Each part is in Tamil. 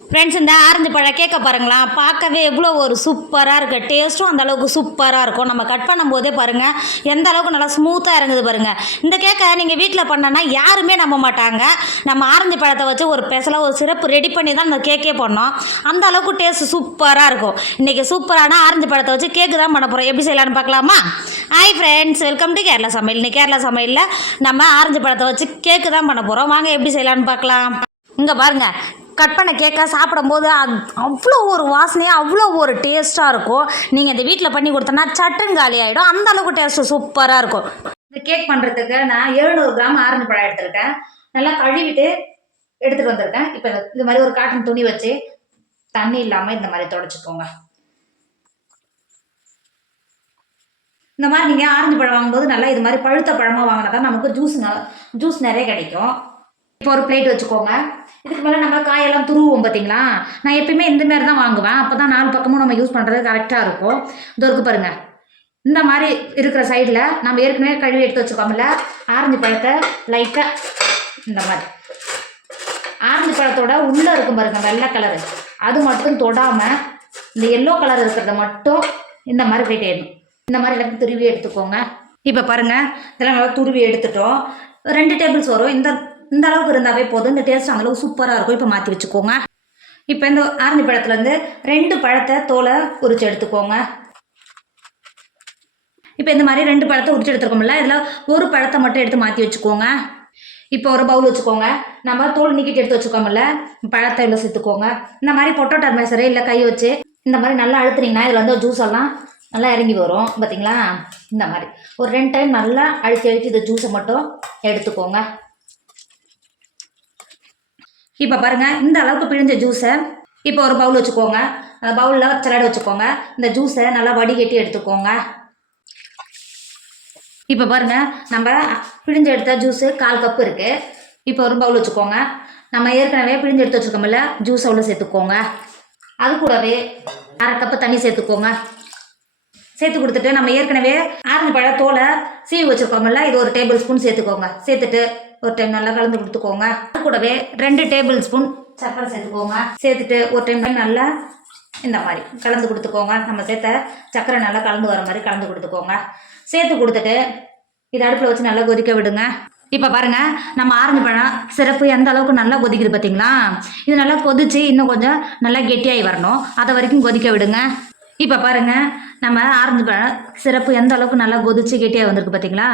ஃப்ரெண்ட்ஸ் இந்த ஆரஞ்சு பழம் கேட்க பாருங்களா பார்க்கவே எவ்வளோ ஒரு சூப்பராக இருக்குது டேஸ்ட்டும் அந்த அளவுக்கு சூப்பராக இருக்கும். நம்ம கட் பண்ணும்போதே பாருங்கள் எந்த அளவுக்கு நல்லா ஸ்மூத்தாக இறங்குது பாருங்கள் இந்த கேக்கை நீங்கள் வீட்டில் பண்ணனா யாருமே நம்ப மாட்டாங்க. நம்ம ஆரஞ்சு பழத்தை வச்சு ஒரு ஸ்பெஷலாக ஒரு சிறப்பு ரெடி பண்ணி தான் இந்த கேக்கே பண்ணோம். அந்த அளவுக்கு டேஸ்ட் சூப்பராக இருக்கும். இன்றைக்கி சூப்பரான ஆரஞ்சு பழத்தை வச்சு கேக்கு தான் பண்ண போகிறோம் எப்படி செய்யலான்னு பார்க்கலாமா? Hi friends welcome to Kerala சமையல் இன்னைக்கு கேரளா சமையலில் நம்ம ஆரஞ்சு பழத்தை வச்சு கேக்கு தான் பண்ண போகிறோம் வாங்க எப்படி செய்யலான்னு பார்க்கலாம். இங்கே பாருங்கள் கட் பண்ண கேக்கை சாப்பிடும்போது அது அவ்வளோ ஒரு வாசனையாக அவ்வளோ ஒரு டேஸ்ட்டாக இருக்கும். நீங்கள் இந்த வீட்டில் பண்ணி கொடுத்தோன்னா சட்டன் காலி ஆகிடும் அந்த அளவுக்கு டேஸ்ட்டு சூப்பராக இருக்கும். இந்த கேக் பண்ணுறதுக்கு நான் எழுநூறு கிராம் ஆரஞ்சு பழம் எடுத்திருக்கேன். நல்லா கழுவிட்டு எடுத்துகிட்டு வந்திருக்கேன். இப்போ இது மாதிரி ஒரு காட்டன் துணி வச்சு தண்ணி இல்லாமல் இந்த மாதிரி தொடச்சிக்கோங்க. இந்த மாதிரி நீங்கள் ஆரஞ்சு பழம் வாங்கும்போது நல்லா இது மாதிரி பழுத்த பழமாக வாங்கினா தான் நமக்கு ஜூஸ் ஜூஸ் நிறைய கிடைக்கும். இப்போ ஒரு பிளேட் வச்சுக்கோங்க. இதுக்கு மேலே நம்ம காயெல்லாம் துருவோம் பார்த்தீங்களா நான் எப்பயுமே இந்த மாதிரி தான் வாங்குவேன். அப்போ தான் நாலு பக்கமும் நம்ம யூஸ் பண்ணுறது கரெக்டாக இருக்கும். இது இருக்கு பாருங்க. இந்த மாதிரி இருக்கிற சைடில் நம்ம ஏற்கனவே கழுவி எடுத்து வச்சுக்கோமில்ல ஆரஞ்சு பழத்தை லைட்டாக இந்த மாதிரி. ஆரஞ்சு பழத்தோட உள்ளே இருக்கும் பாருங்க வெள்ளை கலரு அது மட்டும் தொடாமல் இந்த எல்லோ கலர் இருக்கிறத மட்டும் இந்த மாதிரி வெட்டிடணும் இந்த மாதிரி எல்லாத்தையும் துருவி எடுத்துக்கோங்க. இப்போ பாருங்கள் இதெல்லாம் நல்லா துருவி எடுத்துட்டோம். ரெண்டு டேபிள்ஸ் வரும். இந்த இந்த அளவுக்கு இருந்தாவே போதும். இந்த டேஸ்ட் அந்தளவுக்கு சூப்பராக இருக்கும். இப்போ மாற்றி வச்சுக்கோங்க. இப்போ இந்த ஆரஞ்சு பழத்துலேருந்து ரெண்டு பழத்தை தோலை உரிச்சு எடுத்துக்கோங்க. இப்போ இந்த மாதிரி ரெண்டு பழத்தை உரிச்சு எடுத்துருக்கோம்ல இதில் ஒரு பழத்தை மட்டும் எடுத்து மாற்றி வச்சுக்கோங்க. இப்போ ஒரு பவுல் வச்சுக்கோங்க. நம்ம தோல் நீக்கிட்டு எடுத்து வச்சுக்கோமில்ல பழத்தை இவ்வளோ சேர்த்துக்கோங்க. இந்த மாதிரி பொட்டோட்டோ மேசரு இல்லை கை வச்சு இந்த மாதிரி நல்லா அழுத்துனீங்கன்னா இதில் வந்து ஜூஸ் எல்லாம் நல்லா இறங்கி வரும். பார்த்தீங்களா இந்த மாதிரி. ஒரு ரெண்டு டைம் நல்லா அழுத்தி அழுத்தி இந்த ஜூஸை மட்டும் எடுத்துக்கோங்க. இப்போ பாருங்கள் இந்த அளவுக்கு பிழிஞ்ச ஜூஸை இப்போ ஒரு பவுல் வச்சுக்கோங்க. அந்த பவுலில் சலாடு வச்சுக்கோங்க. இந்த ஜூஸை நல்லா வடிகட்டி எடுத்துக்கோங்க. இப்போ பாருங்கள் நம்ம பிழிஞ்சு எடுத்த ஜூஸு கால் கப்பு இருக்குது இப்போ ஒரு பவுல் வச்சுக்கோங்க. நம்ம ஏற்கனவே பிழிஞ்சு எடுத்து வச்சுருக்கோம்ல ஜூஸ் அவ்வளோ சேர்த்துக்கோங்க. அது கூடவே அரை கப்பு தண்ணி சேர்த்துக்கோங்க. சேர்த்து கொடுத்துட்டு நம்ம ஏற்கனவே ஆரஞ்சு பழ தோலை சீவி வச்சுருக்கோம்ல இது ஒரு டேபிள் ஸ்பூன் சேர்த்துக்கோங்க. சேர்த்துட்டு ஒரு டைம் நல்லா கலந்து கொடுத்துக்கோங்க. அது கூடவே ரெண்டு டேபிள் ஸ்பூன் சர்க்கரை சேர்த்துக்கோங்க. சேர்த்துட்டு ஒரு டைம் நல்லா இந்த மாதிரி கலந்து கொடுத்துக்கோங்க. நம்ம சேர்த்த சர்க்கரை நல்லா கலந்து வர மாதிரி கலந்து கொடுத்துக்கோங்க. சேர்த்து கொடுத்துட்டு இதை அடுப்பில் வச்சு நல்லா கொதிக்க விடுங்க. இப்போ பாருங்க நம்ம ஆரஞ்சு பழம் சிறப்பு எந்த அளவுக்கு நல்லா கொதிக்குது பார்த்தீங்களா இது நல்லா கொதிச்சு இன்னும் கொஞ்சம் நல்லா கெட்டியாகி வரணும். அதை வரைக்கும் கொதிக்க விடுங்க. இப்போ பாருங்க நம்ம ஆரஞ்சு பழம் சிறப்பு எந்த அளவுக்கு நல்லா கொதிச்சு கெட்டியாக வந்திருக்கு பார்த்தீங்களா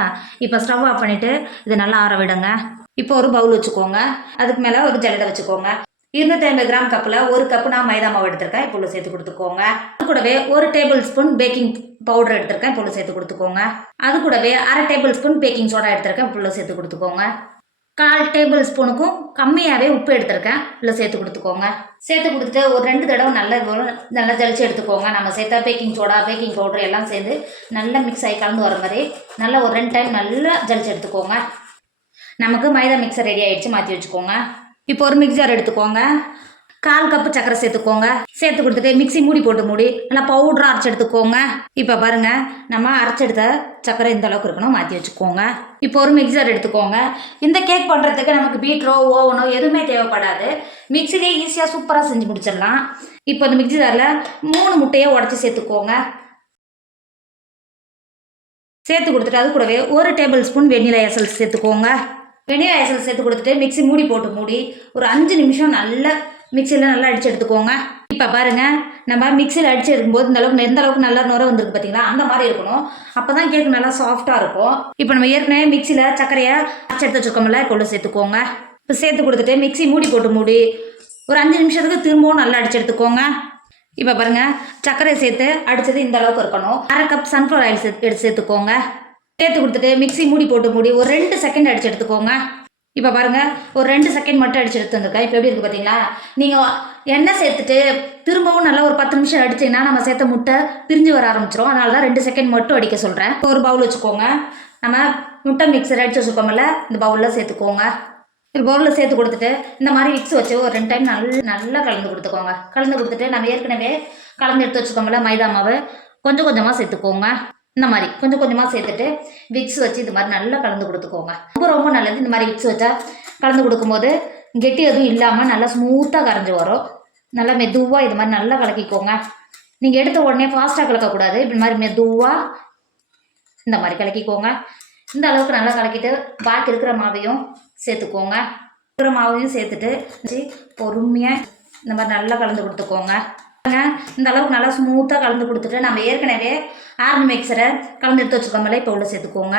இப்போ ஸ்டவ் ஆஃப் பண்ணிவிட்டு இதை நல்லா ஆற விடுங்க. இப்போ ஒரு பவுல் வச்சுக்கோங்க. அதுக்கு மேலே ஒரு ஜல்லடை வச்சுக்கோங்க. இருநூத்தி ஐம்பது கிராம் கப்பில் ஒரு கப்பு நான் மைதா மாவு எடுத்திருக்கேன். இப்போ உள்ள சேர்த்து கொடுத்துக்கோங்க. அது கூடவே ஒரு டேபிள் ஸ்பூன் பேக்கிங் பவுடர் எடுத்திருக்கேன். இப்போ உள்ள சேர்த்து கொடுத்துக்கோங்க. அது கூடவே அரை டேபிள் ஸ்பூன் பேக்கிங் சோடா எடுத்திருக்கேன். இப்போ சேர்த்து கொடுத்துக்கோங்க. கால் டேபிள் ஸ்பூனுக்கும் கம்மியாகவே உப்பு எடுத்திருக்கேன். உள்ள சேர்த்து கொடுத்துக்கோங்க. சேர்த்து கொடுத்துட்டு ஒரு ரெண்டு தடவை நல்லா நல்லா ஜலிச்சு எடுத்துக்கோங்க. நம்ம சேர்த்தா பேக்கிங் சோடா பேக்கிங் பவுடர் எல்லாம் சேர்ந்து நல்லா மிக்ஸ் ஆகி கலந்து வர மாதிரி நல்லா ஒரு ரெண்டு டைம் நல்லா ஜலிச்சு எடுத்துக்கோங்க. நமக்கு மைதா மிக்சர் ரெடி ஆகிடுச்சு மாற்றி வச்சுக்கோங்க. இப்போ ஒரு மிக்சர் எடுத்துக்கோங்க. கால் கப்பு சக்கரை சேர்த்துக்கோங்க. சேர்த்து கொடுத்துட்டு மிக்ஸி மூடி போட்டு மூடி நல்லா பவுடராக அரைச்சி எடுத்துக்கோங்க இப்போ பாருங்க நம்ம அரைச்செடுத்த சக்கரை இந்த அளவுக்கு இருக்கணும் மாற்றி வச்சுக்கோங்க. இப்போ ஒரு மிக்சர் எடுத்துக்கோங்க. இந்த கேக் பண்ணுறதுக்கு நமக்கு பீட்ரோ ஓவனோ எதுவுமே தேவைப்படாது. மிக்சிலேயே ஈஸியாக சூப்பராக செஞ்சு முடிச்சிடலாம். இப்போ இந்த மிக்ஸி ஜாரில் மூணு முட்டையை உடச்சி சேர்த்துக்கோங்க. சேர்த்து கொடுத்துட்டு அது கூடவே ஒரு டேபிள் ஸ்பூன் வெண்ணிலா எசல் சேர்த்துக்கோங்க. வெண்ணிலா எசல் சேர்த்து கொடுத்துட்டு மிக்ஸி மூடி போட்டு மூடி ஒரு அஞ்சு நிமிஷம் நல்லா மிக்சியில் நல்லா அடிச்சு எடுத்துக்கோங்க. இப்போ பாருங்க நம்ம மிக்சியில் அடிச்சு எடுக்கும்போது இந்த அளவுக்கு எந்த அளவுக்கு நல்லா நுர வந்திருக்கு பார்த்தீங்களா அந்த மாதிரி இருக்கணும். அப்போ தான் கேக் நல்லா சாஃப்டாக இருக்கும். இப்போ நம்ம ஏற்கனவே மிக்சியில் சர்க்கரையை அரைச்சி எடுத்து வச்சுக்கோம்ல இப்போ சேர்த்துக்கோங்க. இப்போ சேர்த்து கொடுத்துட்டு மிக்ஸி மூடி போட்டு மூடி ஒரு அஞ்சு நிமிஷத்துக்கு திரும்பவும் நல்லா அடிச்சு எடுத்துக்கோங்க. இப்போ பாருங்க சர்க்கரை சேர்த்து அடிச்சது இந்த அளவுக்கு இருக்கணும். அரை கப் சன்ஃப்ளவர் ஆயில் சேர்த்து எடுத்து சேர்த்துக்கோங்க. சேர்த்து கொடுத்துட்டு மிக்சி மூடி போட்டு மூடி ஒரு ரெண்டு செகண்ட் அடிச்சு எடுத்துக்கோங்க. இப்போ பாருங்கள் ஒரு ரெண்டு செகண்ட் மட்டும் அடிச்சு எடுத்துருந்துருக்கேன் இப்போ எப்படி இருக்கு பார்த்தீங்களா நீங்கள் எண்ணெய் சேர்த்துட்டு திரும்பவும் நல்லா ஒரு பத்து நிமிஷம் அடிச்சிங்கன்னா நம்ம சேர்த்த முட்டை பிரிஞ்சு வர ஆரம்பிச்சிடும் அதனால தான் ரெண்டு செகண்ட் மட்டும் அடிக்க சொல்கிறேன் ஒரு பவுல் வச்சுக்கோங்க. நம்ம முட்டை மிக்சர் அடிச்சு வச்சுக்கோமில்ல இந்த பவுலில் சேர்த்துக்கோங்க. ஒரு பவுலில் சேர்த்து கொடுத்துட்டு இந்த மாதிரி மிக்ஸ் வச்சு ஒரு ரெண்டு டைம் நல்லா நல்லா கலந்து கொடுத்துக்கோங்க. கலந்து கொடுத்துட்டு நம்ம ஏற்கனவே கலந்து எடுத்து வச்சுக்கோங்கள மைதா மாவு. கொஞ்சம் கொஞ்சமாக சேர்த்துக்கோங்க. இந்த மாதிரி கொஞ்சம் கொஞ்சமாக சேர்த்துட்டு விக்ஸ் வச்சு இது மாதிரி நல்லா கலந்து கொடுத்துக்கோங்க. ரொம்ப ரொம்ப நல்லது. இந்த மாதிரி விக்ஸ் வச்சா கலந்து கொடுக்கும்போது கெட்டி எதுவும் இல்லாமல் நல்லா ஸ்மூத்தாக கரைஞ்சி வரும். நல்லா மெதுவாக இது மாதிரி நல்லா கலக்கிக்கோங்க. நீங்கள் எடுத்த உடனே ஃபாஸ்ட்டாக கலக்கக்கூடாது இப்படி மாதிரி மெதுவாக இந்த மாதிரி கலக்கிக்கோங்க. இந்த அளவுக்கு நல்லா கலக்கிட்டு பாக்கி இருக்கிற மாவையும் சேர்த்துக்கோங்க. இருக்கிற மாவையும் சேர்த்துட்டு பொறுமையாக இந்த மாதிரி நல்லா கலந்து கொடுத்துக்கோங்க. இந்த அளவுக்கு நல்லா ஸ்மூத்தாக கலந்து கொடுத்துட்டு நம்ம ஏற்கனவே ஆர்மி மிக்சரை கலந்து எடுத்து வச்சுக்கோங்களே இப்போ உள்ள சேர்த்துக்கோங்க.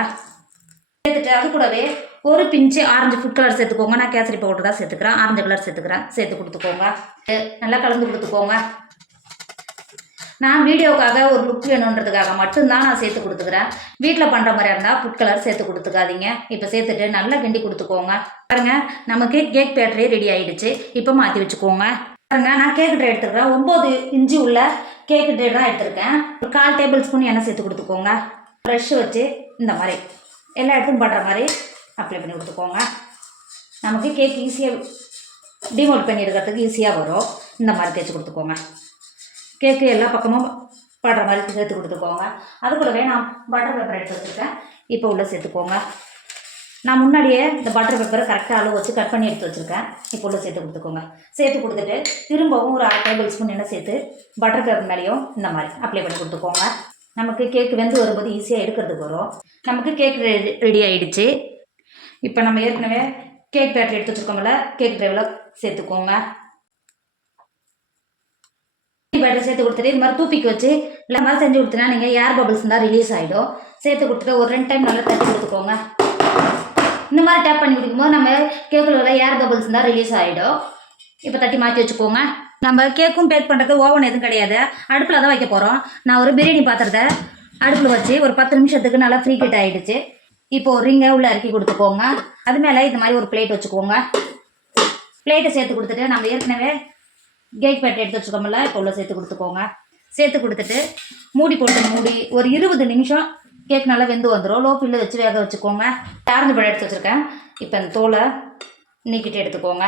சேர்த்துட்டு அது கூடவே ஒரு பிஞ்சு ஆரஞ்சு ஃபுட் கலர் சேர்த்துக்கோங்க. நான் கேசரி பவுடர் தான் சேர்த்துக்கிறேன். ஆரஞ்சு கலர் சேர்த்துக்கிறேன். சேர்த்து கொடுத்துக்கோங்க. நல்லா கலந்து கொடுத்துக்கோங்க. நான் வீடியோக்காக ஒரு லுக் வேணுன்றதுக்காக மட்டும்தான் நான் சேர்த்து கொடுத்துக்கிறேன். வீட்டில் பண்ணுற மாதிரியா இருந்தால் ஃபுட் கலர் சேர்த்து கொடுத்துக்காதீங்க. இப்போ சேர்த்துட்டு நல்லா கிண்டி கொடுத்துக்கோங்க. பாருங்க நமக்கு கேக் பேட்டரி ரெடி ஆகிடுச்சு இப்போ மாற்றி வச்சுக்கோங்க. நான் கேக் ட்ரே எடுத்துருக்கேன் ஒம்பது இன்ச்சு உள்ள கேக் ட்ரே தான் எடுத்திருக்கேன். ஒரு கால் டேபிள் ஸ்பூன் எண்ணெய் சேர்த்து கொடுத்துக்கோங்க. ப்ரெஷ் வச்சு இந்த மாதிரி. எல்லா இடத்துக்கும் படுற மாதிரி அப்ளை பண்ணி கொடுத்துக்கோங்க. நமக்கு கேக் ஈஸியாக டிமோட் பண்ணி எடுக்கிறதுக்கு ஈஸியாக வரும். இந்த மாதிரி தேய்ச்சி கொடுத்துக்கோங்க. கேக்கு எல்லா பக்கமும் படுற மாதிரி சேர்த்து கொடுத்துக்கோங்க. அது கூடவே நான் பட்டர் பேப்பர் எடுத்து வச்சுருக்கேன். இப்போ உள்ளே சேர்த்துக்கோங்க. நான் முன்னாடியே இந்த பட்டர் பேப்பரை கரெக்டாக அளவு வச்சு கட் பண்ணி எடுத்து வச்சுருக்கேன். இப்போ உள்ள சேர்த்து கொடுத்துக்கோங்க. சேர்த்து கொடுத்துட்டு திரும்பவும் ஒரு அரை டேபிள் ஸ்பூன் எண்ணெய் சேர்த்து பட்டர் பேப்பர் மேலேயும் இந்த மாதிரி அப்ளை பண்ணி கொடுத்துக்கோங்க. நமக்கு கேக் வெந்து வரும்போது ஈஸியாக எடுக்கிறதுக்கு வரும். நமக்கு கேக் ரெடி ரெடி ஆயிடுச்சு. இப்போ நம்ம ஏற்கனவே கேக் பேட்டரி எடுத்து வச்சுருக்கோம்ல கேக் ட்ரைவில் சேர்த்துக்கோங்க. பேட்டரி சேர்த்து கொடுத்துட்டு இது மாதிரி தூப்பிக்கு வச்சு இல்லை மாதிரி செஞ்சு கொடுத்தீங்கன்னா நீங்கள் ஏர் பபிள்ஸ் தான் ரிலீஸ் ஆகிடும் சேர்த்து கொடுத்துட்டு ஒரு ரெண்டு டைம் நல்லா தட்டி கொடுத்துக்கோங்க. இந்த மாதிரி டேப் பண்ணி கொடுக்கும்போது நம்ம கேக்கில் உள்ள ஏர் பபிள்ஸ் தான் ரிலீஸ் ஆகிடும் இப்போ தட்டி மாற்றி வச்சுக்கோங்க. நம்ம கேக்கும் பேக் பண்ணுறதுக்கு ஓவன் எதுவும் கிடையாது. அடுப்பில் தான் வைக்க போகிறோம் நான் ஒரு பிரியாணி பாத்திரத்தை அடுப்பில் வச்சு ஒரு பத்து நிமிஷத்துக்கு நல்லா ஃப்ரீ கிட் ஆகிடுச்சு இப்போ ஒரு ரிங்கை உள்ளே இறக்கி கொடுத்துக்கோங்க. அது மேலே இந்த மாதிரி ஒரு பிளேட் வச்சுக்கோங்க. பிளேட்டை சேர்த்து கொடுத்துட்டு நம்ம ஏற்கனவே கேக் பேட்டை எடுத்து வச்சுக்கோமில்ல இப்போ உள்ள சேர்த்து கொடுத்துக்கோங்க. சேர்த்து கொடுத்துட்டு மூடி போட்டு மூடி ஒரு இருபது நிமிஷம் கேக் நல்லா வெந்து வந்துடும் லோ ஃபில்ல வச்சு வேக வச்சுக்கோங்க. ஆரஞ்சு பழம் எடுத்து வச்சுருக்கேன். இப்போ இந்த தோலை நீக்கிட்டு எடுத்துக்கோங்க.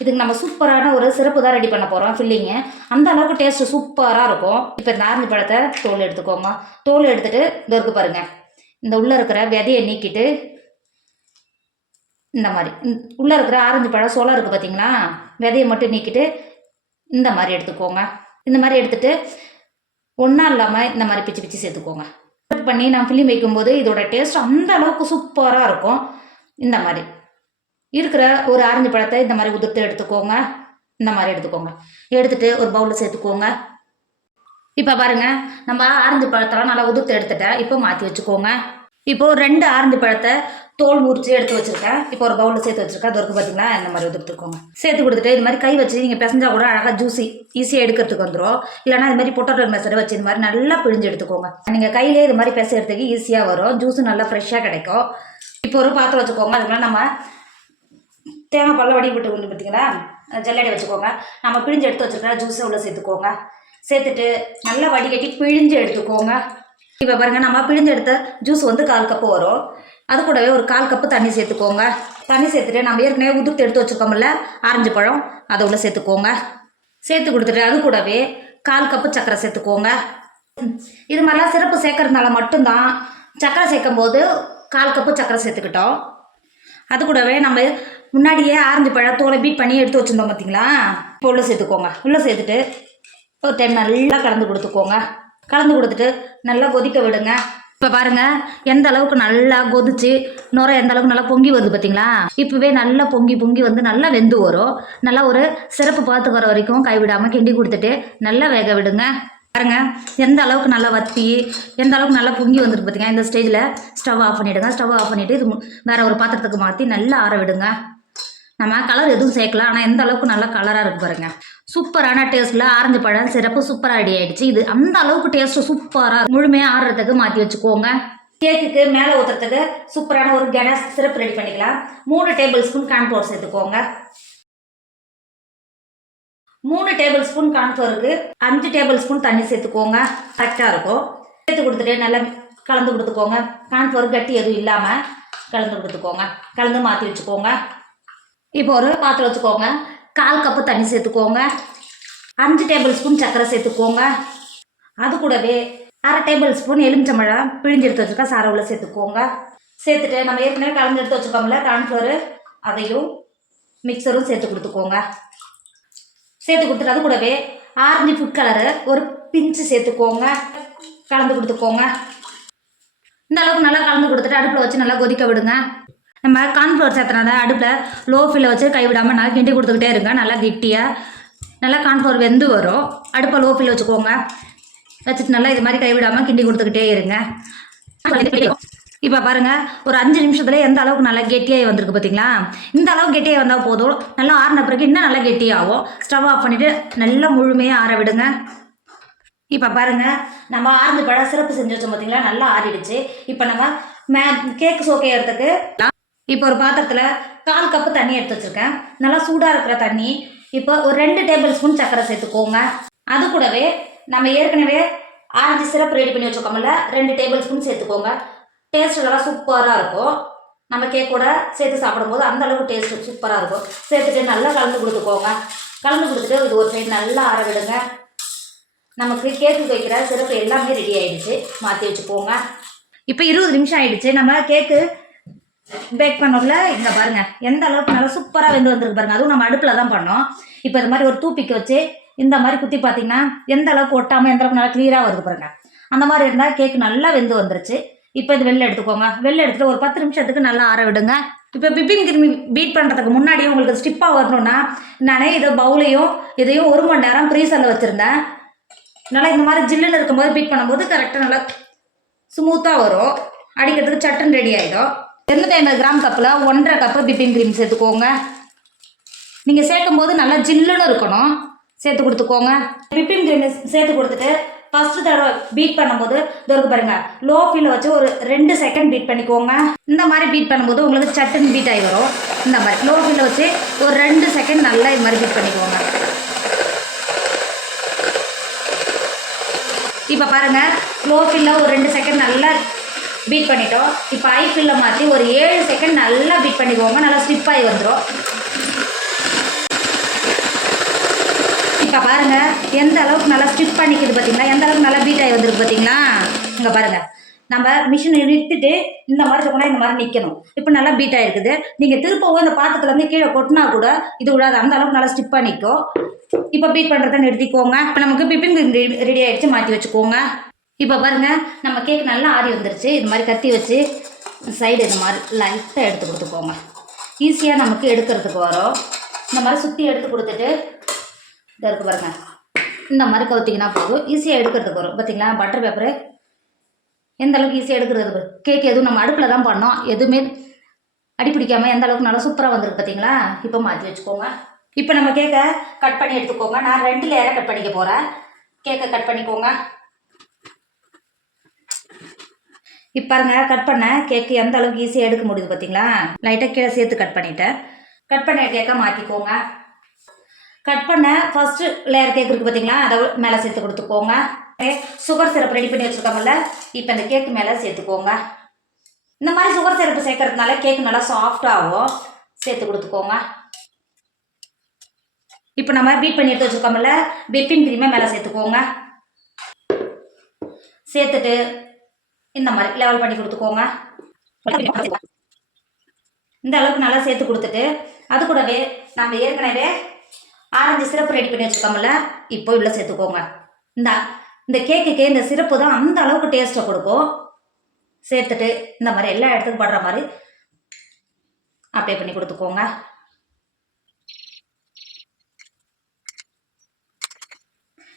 இதுக்கு நம்ம சூப்பரான ஒரு சிறப்பு தான் ரெடி பண்ண போகிறோம் ஃபில்லிங்கு அந்த அளவுக்கு டேஸ்ட்டு சூப்பராக இருக்கும். இப்போ இந்த ஆரஞ்சு பழத்தை தோல் எடுத்துக்கோங்க. தோல் எடுத்துகிட்டு இந்த இருக்கு பாருங்கள் இந்த உள்ளே இருக்கிற விதையை நீக்கிட்டு இந்த மாதிரி. உள்ளே இருக்கிற ஆரஞ்சு பழம் சோளம் இருக்குது பார்த்தீங்களா விதையை மட்டும் நீக்கிட்டு இந்த மாதிரி எடுத்துக்கோங்க. இந்த மாதிரி எடுத்துகிட்டு ஒன்றா இல்லாமல் இந்த மாதிரி பிச்சு பிச்சு சேர்த்துக்கோங்க. பண்ணி நான் ஃபிலிம் வைக்கும்போது இதோட டேஸ்ட் அந்த அளவுக்கு சூப்பராக இருக்கும். இந்த மாதிரி. இருக்கிற ஒரு ஆரஞ்சு பழத்தை இந்த மாதிரி உதிர்த்து எடுத்துக்கோங்க. இந்த மாதிரி எடுத்துக்கோங்க. எடுத்துட்டு ஒரு பவுலில் சேர்த்துக்கோங்க. இப்போ பாருங்க நம்ம ஆரஞ்சு பழத்தெல்லாம் நல்லா உதிர்த்து எடுத்துட்டேன் இப்போ மாற்றி வச்சுக்கோங்க. இப்போ ரெண்டு ஆரஞ்சு பழத்தை தோல் முறிச்சு எடுத்து வச்சிருக்கேன். இப்போ ஒரு பவுலில் சேர்த்து வச்சிருக்கேன். அது இருக்கு பார்த்தீங்களா இந்த மாதிரி எடுத்துக்கோங்க சேர்த்து கொடுத்துட்டு இது மாதிரி கை வச்சு நீங்கள் பிசைஞ்சா கூட அழகாக ஜூஸி ஈஸியாக எடுக்கிறதுக்கு வந்துடும் இல்லைனா இது மாதிரி பொட்டோட்டோ மெசரை வச்சு இந்த மாதிரி நல்லா பிழிஞ்சு எடுத்துக்கோங்க. நீங்கள் கையிலே இது மாதிரி பிசைறதுக்கு ஈஸியாக வரும். ஜூஸும் நல்லா ஃப்ரெஷ்ஷாக கிடைக்கும். இப்போ ஒரு பாத்திரம் வச்சுக்கோங்க. அதுக்குள்ள நம்ம தேங்காய் பல்ல வடி விட்டு கொண்டு பார்த்தீங்களா ஜல்லடை வச்சுக்கோங்க. நம்ம பிழிஞ்சு எடுத்து வச்சுருக்க ஜூஸை உள்ளே சேர்த்துக்கோங்க. சேர்த்துட்டு நல்லா வடிகட்டி பிழிஞ்சு எடுத்துக்கோங்க. இப்போ பாருங்கள் நம்ம பிழிஞ்சு எடுத்த ஜூஸ் வந்து கால் கப்பு வரும். அது கூடவே ஒரு கால் கப்பு தண்ணி சேர்த்துக்கோங்க. தண்ணி சேர்த்துட்டு நம்ம ஏற்கனவே உதிர்த்து எடுத்து வச்சுருக்கோம்ல ஆரஞ்சு பழம் அதை உள்ள சேர்த்துக்கோங்க. சேர்த்து கொடுத்துட்டு அது கூடவே கால் கப்பு சர்க்கரை சேர்த்துக்கோங்க. இது மாதிரிலாம் சிறப்பு சேர்க்கறதுனால மட்டும்தான் சர்க்கரை சேர்க்கும் போது கால் கப்பு சர்க்கரை சேர்த்துக்கிட்டோம். அது கூடவே நம்ம முன்னாடியே ஆரஞ்சு பழம் தோலை பீட் பண்ணி எடுத்து வச்சுருந்தோம் பார்த்தீங்களா இப்போ உள்ளே சேர்த்துக்கோங்க. உள்ளே சேர்த்துட்டு ஒரு டைம் நல்லா கலந்து கொடுத்துக்கோங்க. கலந்து கொடுத்துட்டு நல்லா கொதிக்க விடுங்க. இப்போ பாருங்க எந்த அளவுக்கு நல்லா கொதிச்சு நுரை எந்த அளவுக்கு நல்லா பொங்கி வருது பார்த்தீங்களா இப்போவே நல்லா பொங்கி பொங்கி வந்து நல்லா வெந்து வரும். நல்லா ஒரு சிறப்பு பார்த்து வர வரைக்கும் கைவிடாமல் கிண்டி கொடுத்துட்டு நல்லா வேக விடுங்க. பாருங்க எந்த அளவுக்கு நல்லா வத்தி எந்த அளவுக்கு நல்லா பொங்கி வந்துருக்கு பார்த்தீங்க இந்த ஸ்டேஜில் ஸ்டவ் ஆஃப் பண்ணிவிடுங்க ஸ்டவ் ஆஃப் பண்ணிவிட்டு இது வேறு ஒரு பாத்திரத்துக்கு மாற்றி நல்லா ஆற விடுங்க. நம்ம கலர் எதுவும் சேர்க்கல ஆனால் எந்த அளவுக்கு நல்லா கலராக இருக்கு பாருங்க. சூப்பரான டேஸ்ட்டில் ஆரஞ்சு பழம் சிறப்பு சூப்பராக ரெடி ஆயிடுச்சு. இது அந்த அளவுக்கு டேஸ்ட்டு சூப்பராக முழுமையாக ஆடுறதுக்கு மாற்றி வச்சுக்கோங்க. கேக்குக்கு மேலே ஊற்றுறதுக்கு சூப்பரான ஒரு கணேஷ் சிறப்பு ரெடி பண்ணிக்கலாம். மூணு டேபிள் ஸ்பூன் கான்ஃப்ளவர் சேர்த்துக்கோங்க. மூணு டேபிள் ஸ்பூன் கான்ஃப்ளவருக்கு அஞ்சு டேபிள் ஸ்பூன் தண்ணி சேர்த்துக்கோங்க. கரெக்டாக இருக்கும். சேர்த்து கொடுத்துட்டு நல்லா கலந்து கொடுத்துக்கோங்க. கான்ஃப்ளவர் கட்டி எதுவும் இல்லாமல் கலந்து கொடுத்துக்கோங்க. கலந்து மாற்றி வச்சுக்கோங்க. இப்போ ஒரு பாத்திரம் வச்சுக்கோங்க. கால் கப்பு தண்ணி சேர்த்துக்கோங்க. அஞ்சு டேபிள் ஸ்பூன் சர்க்கரை சேர்த்துக்கோங்க. அது கூடவே அரை டேபிள் ஸ்பூன் எலுமிச்சம்பழம் பிழிஞ்சு எடுத்து வச்சுருக்க சாரை சேர்த்துக்கோங்க. சேர்த்துட்டு நம்ம ஏற்கனவே கலந்து எடுத்து வச்சுக்கோங்கள கார்ன்ஃப்ளவர் அதையும் மிக்சரும் சேர்த்து கொடுத்துக்கோங்க. சேர்த்து கொடுத்துட்டு அது கூடவே ஆரஞ்சு ஃபுட் கலரு ஒரு பிஞ்சு சேர்த்துக்கோங்க. கலந்து கொடுத்துக்கோங்க. இந்த அளவுக்கு நல்லா கலந்து கொடுத்துட்டு அடுப்பில் வச்சு நல்லா கொதிக்க விடுங்க. நம்ம கார்ன்ஃப்ளவர் சேர்த்தனால அடுப்பில் லோ ஃபில்ல வச்சு கைவிடாமல் நல்லா கிண்டி கொடுத்துக்கிட்டே இருங்க. நல்லா கெட்டியாக நல்லா கார்ன்ஃப்ளவர் வெந்து வரும். அடுப்பை லோ ஃபில்ல வச்சுக்கோங்க. வச்சுட்டு நல்லா இது மாதிரி கைவிடாமல் கிண்டி கொடுத்துக்கிட்டே இருங்க. இப்போ பாருங்க ஒரு அஞ்சு நிமிஷத்துல எந்த அளவுக்கு நல்லா கெட்டியாகி வந்திருக்கு பார்த்தீங்களா இந்த அளவுக்கு கெட்டியாக வந்தால் போதும். நல்லா ஆறின பிறகு இன்னும் நல்லா கெட்டியாகும். ஸ்டவ் ஆஃப் பண்ணிவிட்டு நல்லா முழுமையாக ஆற விடுங்க. இப்போ பாருங்க நம்ம ஆறுந்து பழம் சிறப்பு செஞ்சு வச்சோம் பார்த்தீங்களா நல்லா ஆறிடுச்சு. இப்போ நம்ம மே கேக்கு சோக்கையறதுக்கு இப்போ ஒரு பாத்திரத்தில் கால் கப்பு தண்ணி எடுத்து வச்சுருக்கேன். நல்லா சூடாக இருக்கிற தண்ணி. இப்போ ஒரு ரெண்டு டேபிள் ஸ்பூன் சர்க்கரை சேர்த்துக்கோங்க. அது கூடவே நம்ம ஏற்கனவே ஆரஞ்சு சிரப் ரெடி பண்ணி வச்சுருக்கோம்ல ரெண்டு டேபிள் ஸ்பூன் சேர்த்துக்கோங்க. டேஸ்ட் நல்லா சூப்பராக இருக்கும். நம்ம கேக்கோட சேர்த்து சாப்பிடும்போது அந்த அளவுக்கு டேஸ்ட் சூப்பராக இருக்கும். சேர்த்துட்டு நல்லா கலந்து கொடுத்துக்கோங்க. கலந்து கொடுத்துட்டு இது ஒரு சைடு நல்லா ஆற விடுங்க. நமக்கு கேக்கு வைக்கிற சிறப்பு எல்லாமே ரெடி ஆகிடுச்சு மாற்றி வச்சுக்கோங்க. இப்போ இருபது நிமிஷம் ஆயிடுச்சு. நம்ம கேக்கு பேக் பண்ணோம்ல? இங்கே பாருங்க. எந்த அளவுக்கு நல்லா சூப்பராக வெந்து வந்திருக்கு பாருங்க. அதுவும் நம்ம அடுப்பில் தான் பண்ணோம். இப்போ இது மாதிரி ஒரு தூப்பிக்கு வச்சு இந்த மாதிரி குத்தி பார்த்தீங்கன்னா எந்த அளவுக்கு ஒட்டாமல் எந்த அளவுக்கு நல்லா கிளியராக வருது பாருங்க. அந்த மாதிரி இருந்தால் கேக் நல்லா வெந்து வந்துருச்சு. இப்போ இது வெளில எடுத்துக்கோங்க. வெளில எடுத்துட்டு ஒரு பத்து நிமிஷத்துக்கு நல்லா ஆற விடுங்க. இப்போ பிப்பிங் கிருமி பீட் பண்ணுறதுக்கு முன்னாடி உங்களுக்கு ஸ்டிப்பாக வரணும்னா நானே இதை பவுலையும் இதையும் ஒரு மணி நேரம் ப்ரீசரில் வச்சுருந்தேன். நல்லா இந்த மாதிரி ஜில்லுன்னு இருக்கும்போது பீட் பண்ணும்போது கரெக்டாக நல்லா ஸ்மூத்தாக வரும். அடிக்கிறதுக்கு சட்டுன்னு ரெடி ஆகிடும் இரநூத்தி ஐம்பது கிராம் கப்பில் ஒன்றரை கப்பு பிப்பிங் க்ரீம் சேர்த்துக்கோங்க. நீங்கள் சேர்க்கும் போது நல்லா ஜில்லுன்னு இருக்கணும். சேர்த்து கொடுத்துக்கோங்க. பிப்பிங் க்ரீம் சேர்த்து கொடுத்துட்டு ஃபஸ்ட்டு தடவை பீட் பண்ணும்போது இது பாருங்க லோ ஃபில் வச்சு ஒரு ரெண்டு செகண்ட் பீட் பண்ணிக்கோங்க. இந்த மாதிரி பீட் பண்ணும்போது உங்களுக்கு சட்டுன்னு பீட் ஆகி வரும். இந்த மாதிரி லோ ஃபில்ல வச்சு ஒரு ரெண்டு செகண்ட் நல்லா இது மாதிரி பீட் பண்ணிக்கோங்க. இப்போ பாருங்கள் லோ ஃபீலில் ஒரு ரெண்டு செகண்ட் நல்லா பீட் பண்ணிட்டோம். இப்போ ஐ ஃபில்ல மாற்றி ஒரு ஏழு செகண்ட் நல்லா பீட் பண்ணிக்கோங்க. நல்லா ஸ்டிப் ஆகி வந்துடும் இப்போ பாருங்கள் எந்த அளவுக்கு நல்லா ஸ்டிப் பண்ணிக்குது பார்த்தீங்களா எந்த அளவுக்கு நல்லா பீட் ஆகி வந்திருக்கு பார்த்தீங்களா இங்கே பாருங்கள் நம்ம மிஷினை நிறுத்திட்டு இந்த மாதிரி இருக்கணும் இந்த மாதிரி நிற்கணும் இப்போ நல்லா பீட் ஆகிருக்குது. நீங்கள் திருப்பவும் இந்த பாத்திரத்துலேருந்து கீழே கொட்டினா கூட இது விடாது அந்த அளவுக்கு நல்லா ஸ்டிப் நிற்கும். இப்போ பீட் பண்ணுறத நிறுத்திக்கோங்க. இப்போ நமக்கு பிப்பிங் ரெடி ஆகிடுச்சு மாற்றி வச்சுக்கோங்க. இப்போ பாருங்கள் நம்ம கேக் நல்லா ஆறி வந்துருச்சு. இது மாதிரி கத்தி வச்சு சைடு இது மாதிரி லைட்டாக எடுத்து கொடுத்துக்கோங்க. ஈஸியாக நமக்கு எடுக்கிறதுக்கு வரும். இந்த மாதிரி சுற்றி எடுத்து கொடுத்துட்டு இதை இருக்கு பாருங்கள் இந்த மாதிரி கவுத்திங்கன்னா போதும். ஈஸியாக எடுக்கிறதுக்கு வரும். பார்த்தீங்களா பட்டர் பேப்பரு எந்த அளவுக்கு ஈஸியாக எடுக்கிறது கேக் எதுவும் நம்ம அடுப்பில் தான் பண்ணோம். எதுவுமே அடி எந்த அளவுக்கு நல்லா சூப்பராக வந்திருக்கு பார்த்தீங்களா இப்போ மாற்றி வச்சுக்கோங்க. இப்போ நம்ம கேக்கை கட் பண்ணி எடுத்துக்கோங்க. நான் ரெண்டு லேயராக கட் பண்ணிக்க போகிறேன் கேக்கை கட் பண்ணிக்கோங்க. இப்போ பாருங்க கட் பண்ண கேக்கு எந்த அளவுக்கு ஈஸியாக எடுக்க முடியுது பார்த்தீங்களா லைட்டாக கீழே சேர்த்து கட் பண்ணிட்டேன். கட் பண்ண கேக்கை மாற்றிக்கோங்க கட் பண்ண ஃபர்ஸ்ட் லேயர் கேக் இருக்குது பார்த்தீங்களா அதை மேலே சேர்த்து கொடுத்துக்கோங்க. சுகர் சிரப் ரெடி பண்ணி வச்சுருக்கோம்ல இப்போ இந்த கேக்கு மேலே சேர்த்துக்கோங்க. இந்த மாதிரி சுகர் சிரப்பு சேர்க்கறதுனால கேக் நல்லா சாஃப்டாகும் சேர்த்து கொடுத்துக்கோங்க. இப்போ நம்ம பீட் பண்ணி எடுத்து வச்சுருக்கோம்ல விப்பிங் க்ரீமை மேலே சேர்த்துக்கோங்க. சேர்த்துட்டு இந்த மாதிரி லெவல் பண்ணி கொடுத்துக்கோங்க. இந்த அளவுக்கு நல்லா சேர்த்து கொடுத்துட்டு அது கூடவே நம்ம ஏற்கனவே ஆரஞ்சு சிறப்பு ரெடி பண்ணி வச்சுக்கோமில்ல இப்போ இவ்வளோ சேர்த்துக்கோங்க. இந்த இந்த கேக்குக்கு இந்த சிறப்பு தான் அந்த அளவுக்கு டேஸ்ட்டை கொடுக்கும். சேர்த்துட்டு இந்த மாதிரி எல்லா இடத்துக்கும் படுற மாதிரி அப்ளை பண்ணி கொடுத்துக்கோங்க.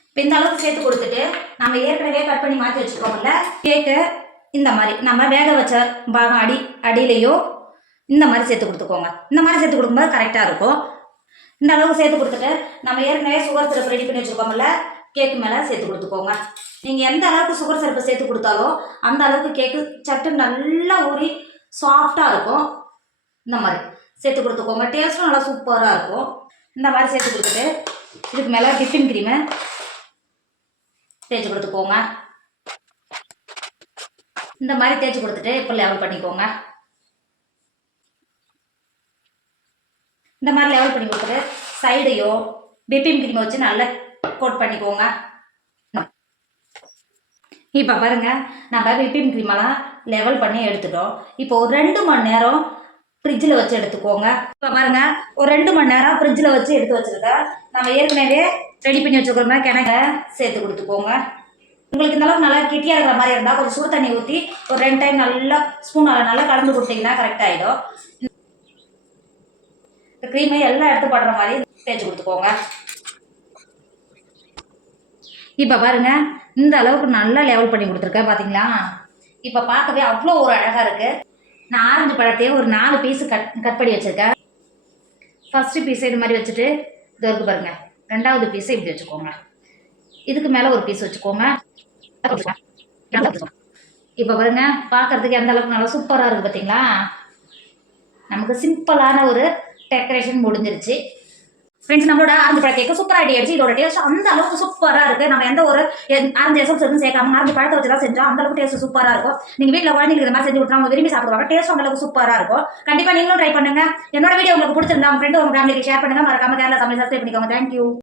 இப்போ இந்த அளவுக்கு சேர்த்து கொடுத்துட்டு நம்ம ஏற்கனவே கட் பண்ணி மாற்றி வச்சுக்கோம்ல கேக்கு இந்த மாதிரி. நம்ம வேக வச்ச பாகம் அடி அடியிலையோ இந்த மாதிரி சேர்த்து கொடுத்துக்கோங்க. இந்த மாதிரி சேர்த்து கொடுக்கும்போது கரெக்டாக இருக்கும். இந்த அளவுக்கு சேர்த்து கொடுத்துட்டு நம்ம ஏற்கனவே சுகர் சிறப்பு ரெடி பண்ணி வச்சுருக்கோம்ல கேக்கு மேலே சேர்த்து கொடுத்துக்கோங்க. நீங்கள் எந்த அளவுக்கு சுகர் சிரப்பு சேர்த்து கொடுத்தாலும் அந்த அளவுக்கு கேக்கு சட்டு நல்லா ஊறி சாஃப்டாக இருக்கும். இந்த மாதிரி சேர்த்து கொடுத்துக்கோங்க. டேஸ்ட்டும் நல்லா சூப்பராக இருக்கும். இந்த மாதிரி சேர்த்து கொடுத்துட்டு இதுக்கு மேலே டிஃபின் க்ரீமு தேய்ச்சி கொடுத்துக்கோங்க. இந்த மாதிரி தேய்ச்சி கொடுத்துட்டு இப்போ லெவல் பண்ணிக்கோங்க. இந்த மாதிரி லெவல் பண்ணி கொடுத்துட்டு சைடையோ பிபிஎம் க்ரீமை வச்சு நல்லா கோட் பண்ணிக்கோங்க. இப்போ பாருங்க நம்ம விப்பிங் க்ரீமெல்லாம் லெவல் பண்ணி எடுத்துட்டோம். இப்போ ஒரு ரெண்டு மணி நேரம் ஃப்ரிட்ஜில் வச்சு எடுத்துக்கோங்க. இப்போ பாருங்க ஒரு ரெண்டு மணி நேரம் ஃப்ரிட்ஜில் வச்சு எடுத்து வச்சிருக்கேன் நம்ம ஏற்கனவே ரெடி பண்ணி வச்சுக்கிற கிணக்க சேர்த்து கொடுத்துக்கோங்க. உங்களுக்கு இந்த அளவுக்கு நல்லா கெட்டியாக இருக்கிற மாதிரி இருந்தால் கொஞ்சம் சுடு தண்ணி ஊற்றி ஒரு ரெண்டு டைம் நல்லா ஸ்பூனால் நல்லா கலந்து கொடுத்தீங்கன்னா கரெக்ட் ஆகிடும் இந்த க்ரீமை எல்லாம் எடுத்து படுற மாதிரி தேய்ச்சி கொடுத்துக்கோங்க. இப்போ பாருங்க இந்த அளவுக்கு நல்லா லெவல் பண்ணி கொடுத்துருக்கேன் பார்த்தீங்களா இப்போ பார்க்கவே அவ்வளோ ஒரு அழகாக இருக்குது நான் ஆரஞ்சு பழத்தையே ஒரு நாலு பீஸு கட் கட் பண்ணி வச்சுருக்கேன். ஃபஸ்ட்டு பீஸை இது மாதிரி வச்சுட்டு இது வரைக்கும் பாருங்க ரெண்டாவது பீஸை இப்படி வச்சுக்கோங்க. இதுக்கு மேலே ஒரு பீஸ் வச்சுக்கோங்க. இப்போ பாருங்க பார்க்கறதுக்கு எந்த அளவுக்கு நல்லா சூப்பராக இருக்குது பார்த்தீங்களா நமக்கு சிம்பிளான ஒரு டெக்கரேஷன் முடிஞ்சிருச்சு. ஃப்ரெண்ட்ஸ் நம்மளோட ஆரஞ்சு பழ கேக்கு சூப்பர் ஐடியா ஆயிடுச்சு. இதோட டேஸ்ட் அந்த அளவுக்கு சூப்பராக இருக்குது நம்ம எந்த ஒரு எ- ஆரஞ்சு எசன்ஸ் எதுவும் சேர்க்காம ஆரஞ்சு பழத்தை வச்சு தான் செஞ்சோம். அந்த அளவுக்கு டேஸ்ட் சூப்பராக இருக்கும். நீங்கள் வீட்டில் குழந்தைங்களுக்கு இந்த மாதிரி செஞ்சு கொடுத்தா அவங்க விரும்பி சாப்பிடுவாங்க. டேஸ்ட் அந்த அளவுக்கு சூப்பராக இருக்கும். கண்டிப்பாக நீங்களும் ட்ரை பண்ணுங்க. என்னோட வீடியோ உங்களுக்கு பிடிச்சிருந்தா உங்க ஃப்ரெண்டு உங்க ஃபேமிலிக்கு ஷேர் பண்ணுங்க. மறக்காம கேரளா சமையல் சப்ஸ்கிரைப் பண்ணிக்கோங்க. தேங்க்யூ